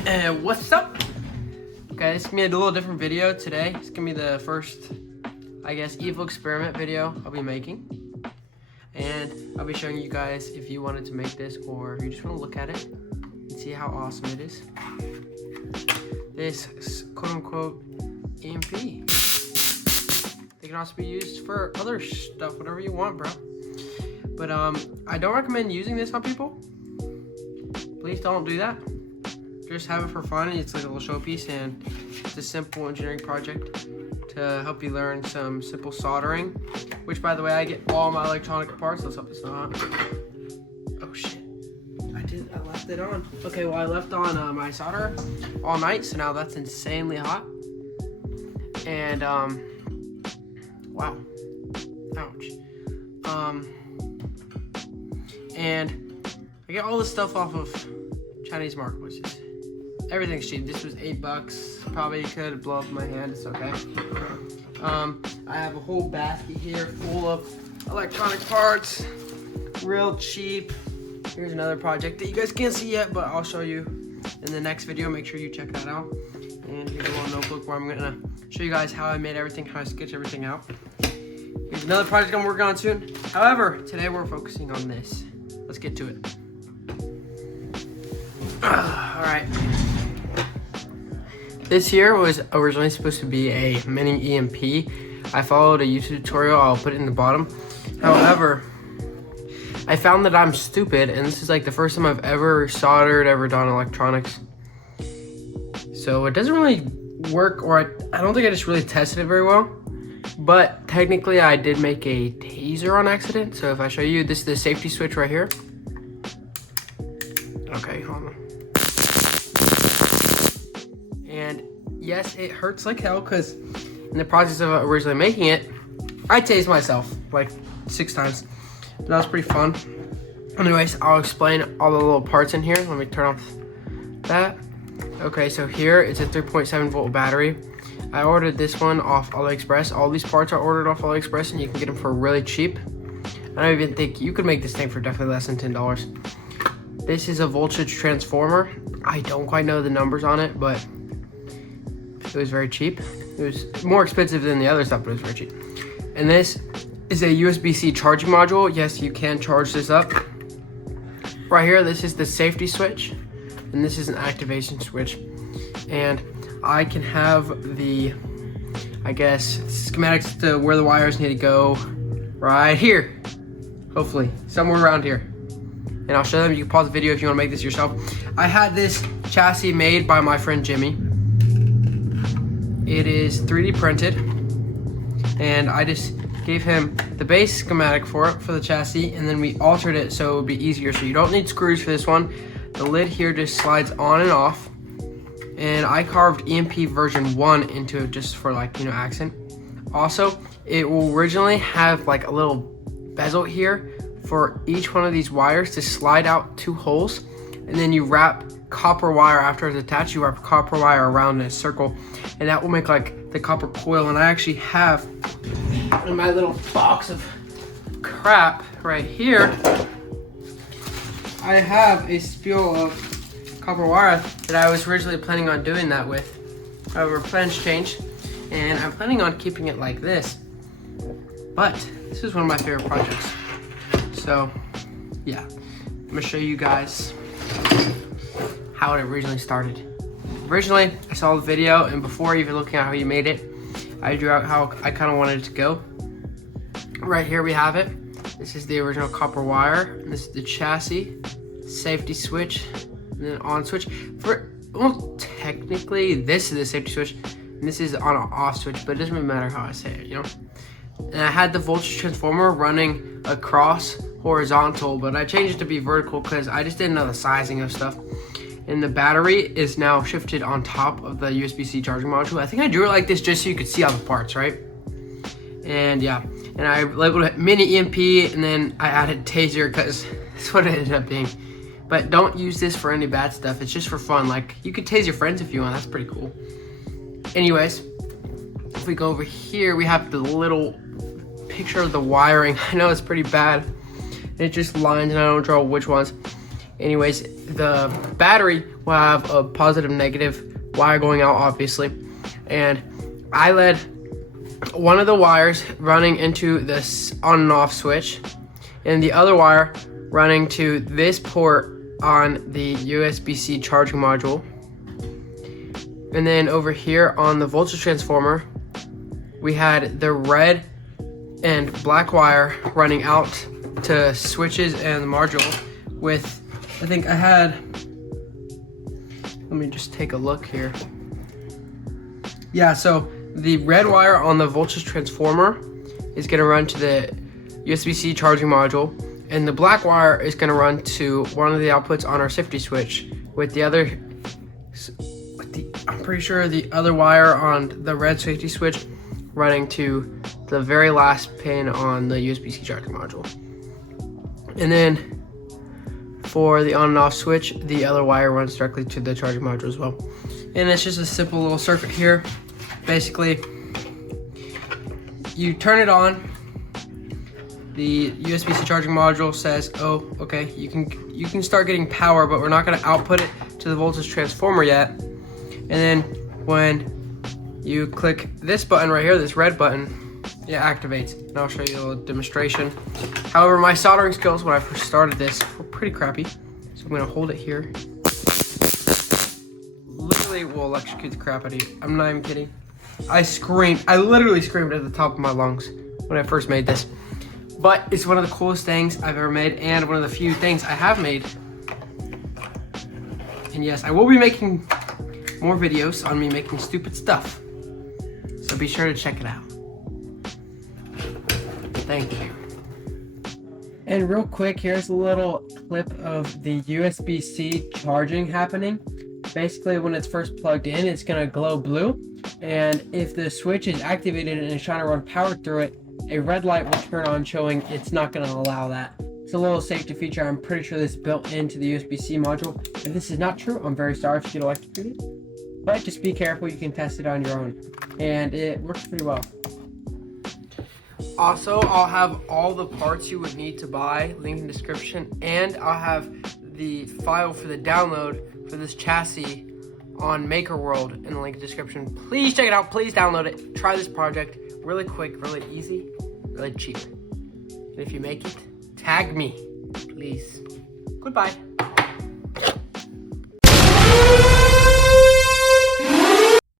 What's up? Okay, this is gonna be a little different video today. It's gonna be the first, I guess, evil experiment video I'll be making. And I'll be showing you guys if you wanted to make this or if you just want to look at it and see how awesome it is. This quote-unquote EMP. They can also be used for other stuff, whatever you want, bro. But I don't recommend using this on people. Please don't do that. Just have it for fun. It's like a little showpiece, and it's a simple engineering project to help you learn some simple soldering, which, by the way, I get all my electronic parts. Let's hope it's not hot. Oh shit, I left it on. Okay, well, I left on my solder all night, so now that's insanely hot. And wow, ouch. And I get all this stuff off of Chinese marketplaces. Everything's cheap. This was $8. Probably could blow up my hand. It's okay. I have a whole basket here full of electronic parts, real cheap. Here's another project that you guys can't see yet, but I'll show you in the next video. Make sure you check that out. And here's a little notebook where I'm gonna show you guys how I made everything, how I sketched everything out. Here's another project I'm working on soon. However, today we're focusing on this. Let's get to it. All right. This here was originally supposed to be a mini EMP. I followed a YouTube tutorial. I'll put it in the bottom. However, I found that I'm stupid, and this is like the first time I've ever soldered, ever done electronics. So it doesn't really work, or I don't think I just really tested it very well. But technically, I did make a taser on accident. So if I show you, this is the safety switch right here. Okay, hold on. And yes, it hurts like hell because in the process of originally making it, I tased myself like 6 times. But that was pretty fun. Anyways, I'll explain all the little parts in here. Let me turn off that. Okay, so here it's a 3.7 volt battery. I ordered this one off Aliexpress. All these parts are ordered off Aliexpress, and you can get them for really cheap. I don't even think you could make this thing for definitely less than $10. This is a voltage transformer. I don't quite know the numbers on it, but it was very cheap. It was more expensive than the other stuff, but it was very cheap. And this is a USB-C charging module. Yes, you can charge this up. Right here, this is the safety switch, and this is an activation switch. And I can have the, I guess, schematics to where the wires need to go right here. Hopefully, somewhere around here. And I'll show them. You can pause the video if you want to make this yourself. I had this chassis made by my friend Jimmy. It is 3D printed, and I just gave him the base schematic for it, for the chassis, and then we altered it so it would be easier. So you don't need screws for this one. The lid here just slides on and off, and I carved EMP version 1 into it just for, like, you know, accent. Also, it will originally have like a little bezel here for each one of these wires to slide out 2 holes, and then you wrap copper wire after it's attached. You wrap copper wire around in a circle, and that will make like the copper coil. And I actually have in my little box of crap right here, I have a spool of copper wire that I was originally planning on doing that with. However, plans changed, and I'm planning on keeping it like this. But this is one of my favorite projects. So yeah, I'm gonna show you guys how it originally started. Originally, I saw the video, and before even looking at how you made it, I drew out how I kind of wanted it to go. Right here we have it. This is the original copper wire, and this is the chassis, safety switch, and then on switch. Well, technically, this is the safety switch, and this is on an off switch, but it doesn't really matter how I say it, you know? And I had the voltage transformer running across horizontal, but I changed it to be vertical because I just didn't know the sizing of stuff. And the battery is now shifted on top of the USB-C charging module. I think I drew it like this just so you could see all the parts, right? And yeah, and I labeled it mini EMP, and then I added taser because that's what it ended up being. But don't use this for any bad stuff. It's just for fun. Like, you could tase your friends if you want. That's pretty cool. Anyways, if we go over here, we have the little picture of the wiring. I know it's pretty bad. It just lines, and I don't draw which ones. Anyways, the battery will have a positive negative wire going out, obviously. And I led one of the wires running into this on and off switch, and the other wire running to this port on the USB-C charging module. And then over here on the voltage transformer, we had the red and black wire running out to switches and the module with, I think I had, let me just take a look here. Yeah, so the red wire on the voltage transformer is gonna run to the USB-C charging module, and the black wire is gonna run to one of the outputs on our safety switch, with the other, I'm pretty sure the other wire on the red safety switch running to the very last pin on the USB-C charging module. And then for the on and off switch, the other wire runs directly to the charging module as well. And it's just a simple little circuit here. Basically, you turn it on, the USB-C charging module says, oh, okay, you can start getting power, but we're not gonna output it to the voltage transformer yet. And then when you click this button right here, this red button, it activates. And I'll show you a little demonstration. However, my soldering skills when I first started this were pretty crappy. So I'm gonna hold it here. Literally will electrocute the crap out of you. I'm not even kidding. I literally screamed at the top of my lungs when I first made this. But it's one of the coolest things I've ever made, and one of the few things I have made. And yes, I will be making more videos on me making stupid stuff. So be sure to check it out. Thank you. And real quick, here's a little clip of the USB-C charging happening. Basically, when it's first plugged in, it's gonna glow blue. And if the switch is activated and is trying to run power through it, a red light will turn on showing it's not gonna allow that. It's a little safety feature. I'm pretty sure this is built into the USB-C module. If this is not true, I'm very sorry if you get electrocuted. But just be careful, you can test it on your own. And it works pretty well. Also, I'll have all the parts you would need to buy, link in the description, and I'll have the file for the download for this chassis on Maker World in the link in the description. Please check it out, please download it. Try this project, really quick, really easy, really cheap. And if you make it, tag me, please. Goodbye.